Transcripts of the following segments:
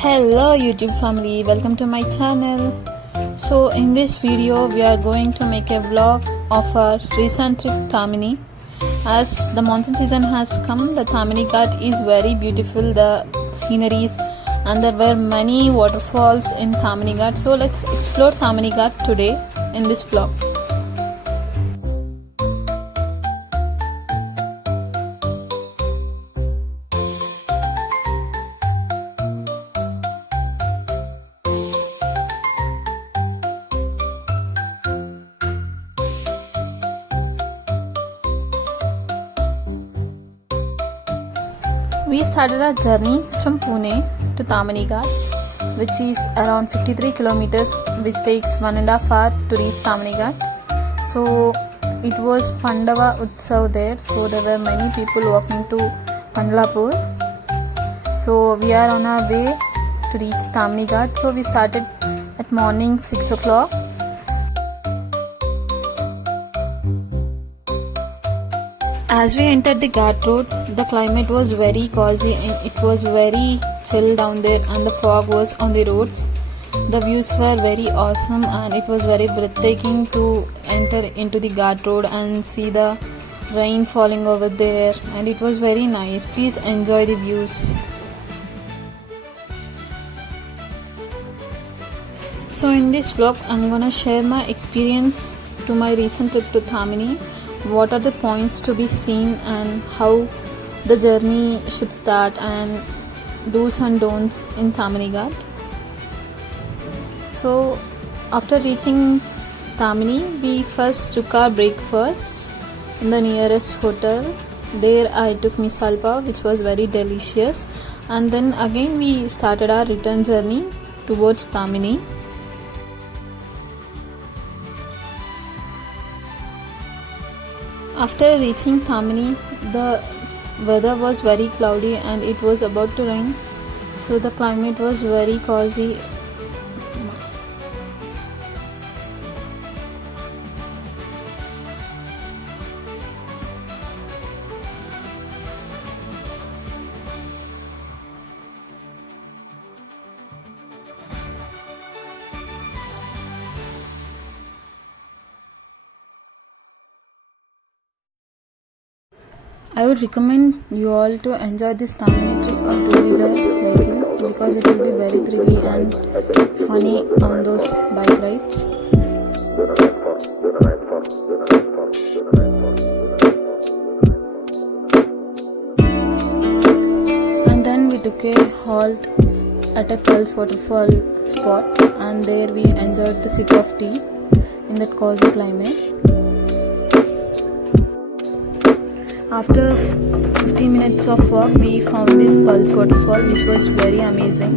Hello YouTube family, welcome to my channel. So in this video we are going to make a vlog of our recent trip Tamini. As the monsoon season has come, the Tamini Ghat is very beautiful, the sceneries, and there were many waterfalls in Tamini Ghat. So let's explore Tamini Ghat today in this vlog. We started our journey from Pune to Tamini Ghat, which is around 53 kilometers, which takes 1.5 hours to reach Tamini Ghat. So it was Pandava Utsav there, so there were many people walking to Pandalapur. So we are on our way to reach Tamini Ghat. So we started at morning 6 o'clock. As we entered the Ghat road, the climate was very cozy and it was very chill down there, and the fog was on the roads. The views were very awesome and it was very breathtaking to enter into the Ghat road and see the rain falling over there, and it was very nice. Please enjoy the views. So in this vlog I'm gonna share my experience to my recent trip to Tamini. What are the points to be seen and how the journey should start, and do's and don'ts in Tamini Ghat. So after reaching Tamini, we first took our breakfast in the nearest hotel. There I took misal pav, which was very delicious, and then again we started our return journey towards Tamini. After reaching Tamini, the weather was very cloudy and it was about to rain, so the climate was very cozy. I would recommend you all to enjoy this Tamini trip on two-wheeler vehicle because it will be very thrilling and funny on those bike rides. And then we took a halt at a Pulse waterfall spot, and there we enjoyed the sip of tea in that cozy climate. After 15 minutes of walk, we found this Pulse waterfall, which was very amazing.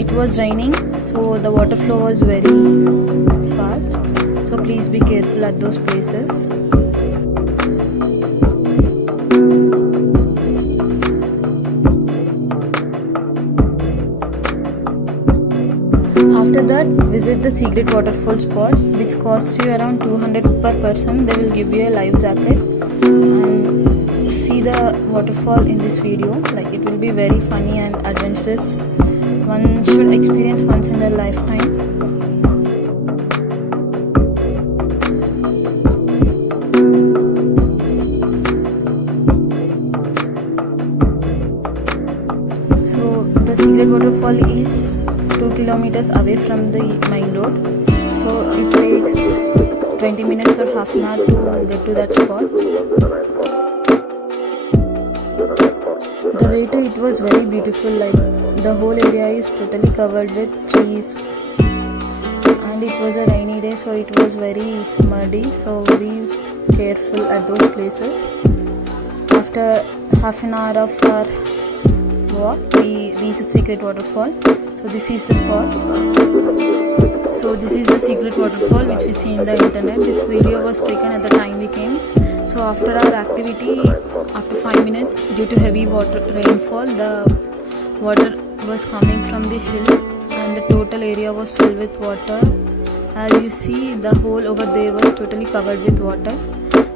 It was raining, so the water flow was very fast, so please be careful at those places. After that, visit the secret waterfall spot, which costs you around 200 per person. They will give you a life jacket, and see the waterfall in this video. Like, it will be very funny and adventurous. One should experience once in their lifetime. So the secret waterfall is 2 kilometers away from the main road, so it takes 20 minutes or half an hour to get to that spot. The way to it was very beautiful, like the whole area is totally covered with trees, and it was a rainy day, so it was very muddy, so be careful at those places. After half an hour of our walk, we reached the secret waterfall. So this is the spot. So this is the secret waterfall which we see in the internet. This video was taken at the time we came. So after our activity, after 5 minutes, due to heavy rainfall, the water was coming from the hill and the total area was filled with water. As you see, the hole over there was totally covered with water.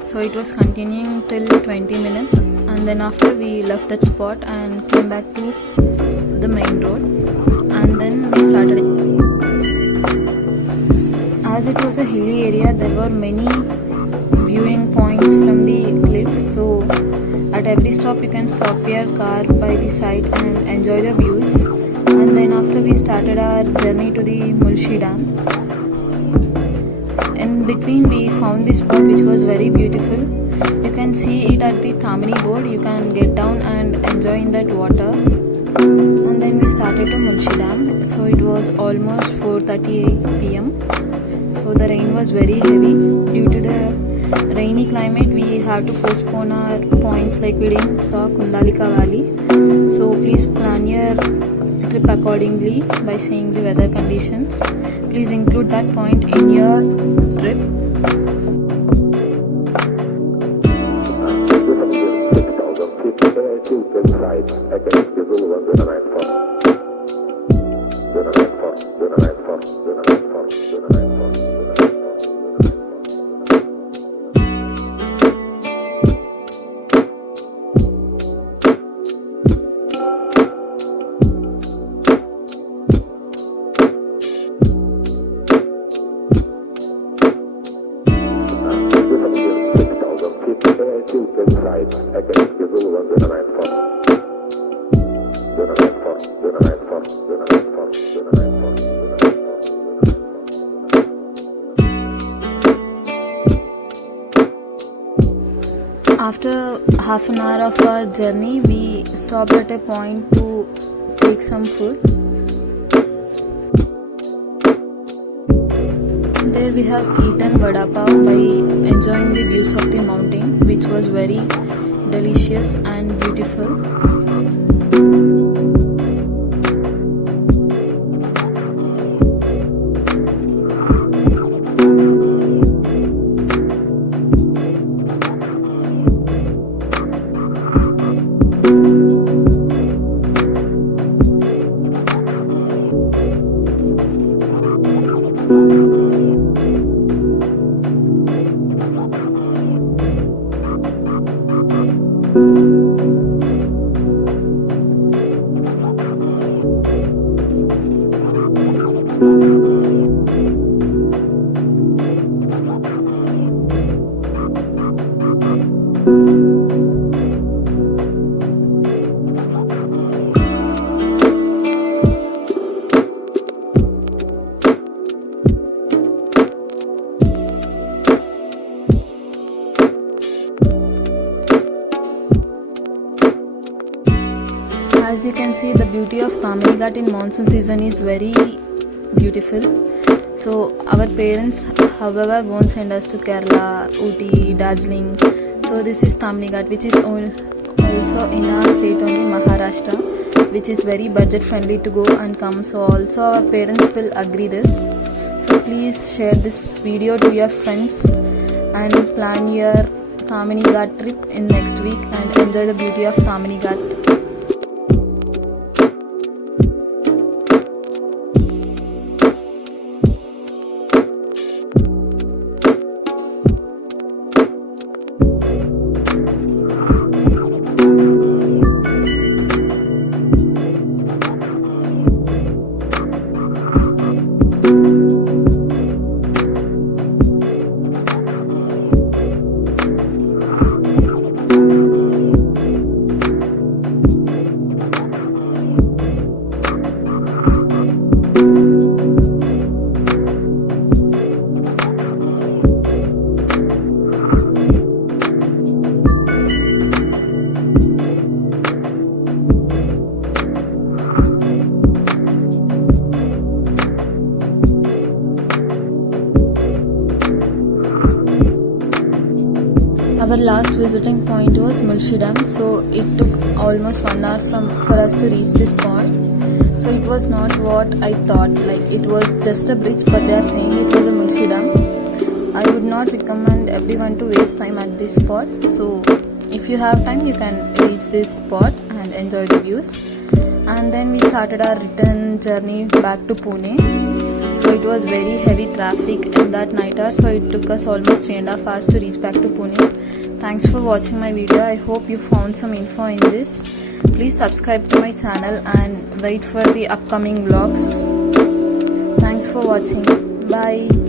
So it was continuing till 20 minutes, and then after we left that spot and came back to the main road, and then we started. As it was a hilly area, there were many viewing points from the cliff, so at every stop you can stop your car by the side and enjoy the views. And then after we started our journey to the Mulshi Dam. In between we found this spot which was very beautiful. You can see it at the Tamini board. You can get down and enjoy in that water. And then we started to Mulshi Dam. So it was almost 4:30 p.m. So the rain was very heavy. Due to the rainy climate, we have to postpone our points, like we didn't saw Kundalika Valley. So please plan your trip accordingly by seeing the weather conditions. Please include that point in your trip. After half an hour of our journey, we stopped at a point to take some food. There we have eaten vada pav by enjoying the views of the mountain, which was very delicious and beautiful. As you can see, the beauty of Tamini Ghat in monsoon season is very beautiful. So our parents, however, won't send us to Kerala, Ooty, Darjeeling. So this is Tamini Ghat, which is also in our state only, Maharashtra, which is very budget friendly to go and come. So also our parents will agree this. So please share this video to your friends and plan your Tamini Ghat trip in next week and enjoy the beauty of Tamini Ghat. Our last visiting point was Mulshi Dam, so it took almost 1 hour for us to reach this point. So it was not what I thought, like it was just a bridge, but they are saying it was a Mulshi Dam. I would not recommend everyone to waste time at this spot. So if you have time, you can reach this spot and enjoy the views. And then we started our return journey back to Pune. So it was very heavy traffic in that night hour, so it took us almost 3.5 hours to reach back to Pune. Thanks for watching my video. I hope you found some info in this. please subscribe to my channel and wait for the upcoming vlogs. Thanks for watching. Bye.